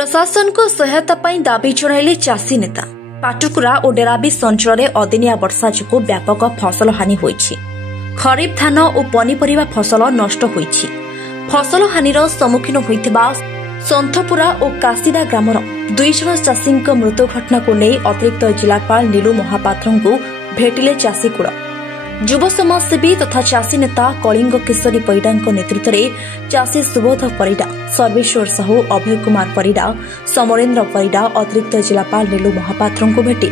प्रशासन को सहायता पाई दाबी जणाइले चाषी नेता। पाटकुरा और डेराबिस अंचल में अदिनिया वर्षा जो व्यापक फसल हानि होइछि। खरीफ धान और पनीपरिया फसल नष्ट होइछि। फसल हानिर सम्मुखीन होइथिबा संथपुरा और काशीदा ग्रामर 2 जन चाषी मृत्यु घटना को नहीं अतिरिक्त जिलापाल नीलू महापात्र को भेटिले चाषी कूड़। युव समाजसेवी तथा चाषी नेता कलिंग किशोरी परिडा नेतृत्व में चाषी सुबोध परिडा, सर्वेश्वर साहू, अभय कुमार परिडा, समरेन्द्र परिडा अतिरिक्त जिलापाल नीलू महापात्र को भेटी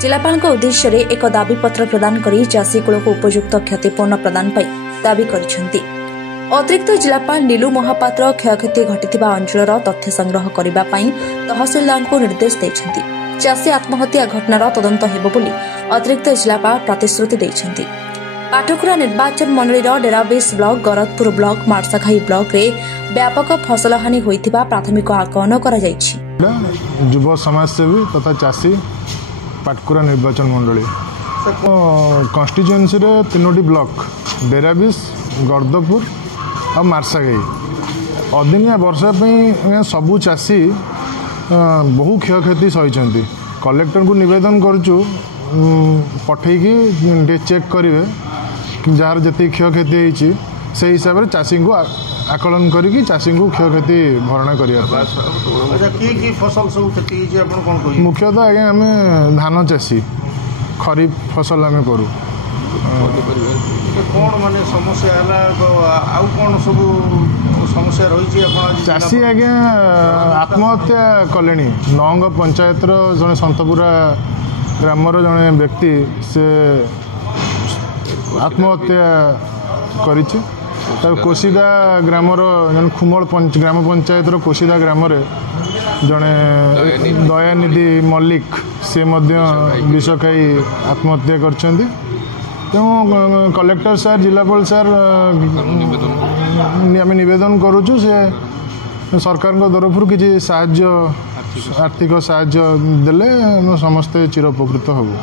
जिलापाल उद्देश्य में एक दाबीपत्र प्रदान कर चाषी कूल को उपयुक्त क्षतिपूर्ण प्रदान पाई दाबी करिसेंति। अतिरिक्त जिलापाल नीलू महापात्र क्षयक्षति घटिथिबा अंचलर तथ्य संग्रह करबा पई तहसीलदार को निर्देश दैछंती। चाषी आत्महत्या घटनार तदंत हेबो बोली अतिरिक्त जिलापाल प्रतिश्रुति दैछंती। पाटकुरा निर्वाचन मंडलीर डेराबिस ब्लॉक, गरदपुर ब्लॉक, मार्साघाई ब्लॉक रे व्यापक फसल हानि होइथिबा प्राथमिक आकलन करा जायछि। युव समाजसेवी तथा चाषी पाटकुरा निर्वाचन मंडली कन्स्टिट्युएंसी रे 3टी ब्लॉक डेराबिस, गरदपुर और मार्साघाई अदिनिया वर्षा सबू चाषी बहु क्षयक्षति सही। कलेक्टर को निवेदन करुचु पठेकी चेक करेंगे जार जी क्षयक्षति होती से हिसाब से चाषी को आकलन करके चाषी को क्षयक्षति भरणा करने। मुख्यतः आज्ञा आम धान चाषी खरीफ फसल आम करूँ। कौन माने समस्या है कौन सब समस्या रही चाषी आज्ञा आत्महत्या कले। नंग पंचायत जड़े संतपुरा ग्रामर जड़े व्यक्ति से आत्महत्या कर कोसीदा ग्रामर जन खुमल ग्राम पंचायत कोसीदा ग्राम जड़े दयानिधि मल्लिक से विष खाई आत्महत्या कर। कलेक्टर सार, जिलापाल सार आम निवेदन करुचु से सरकार तरफ किसी साहाय्य आर्थिक साहाय्य देले समस्ते चिर उपकृत हबु।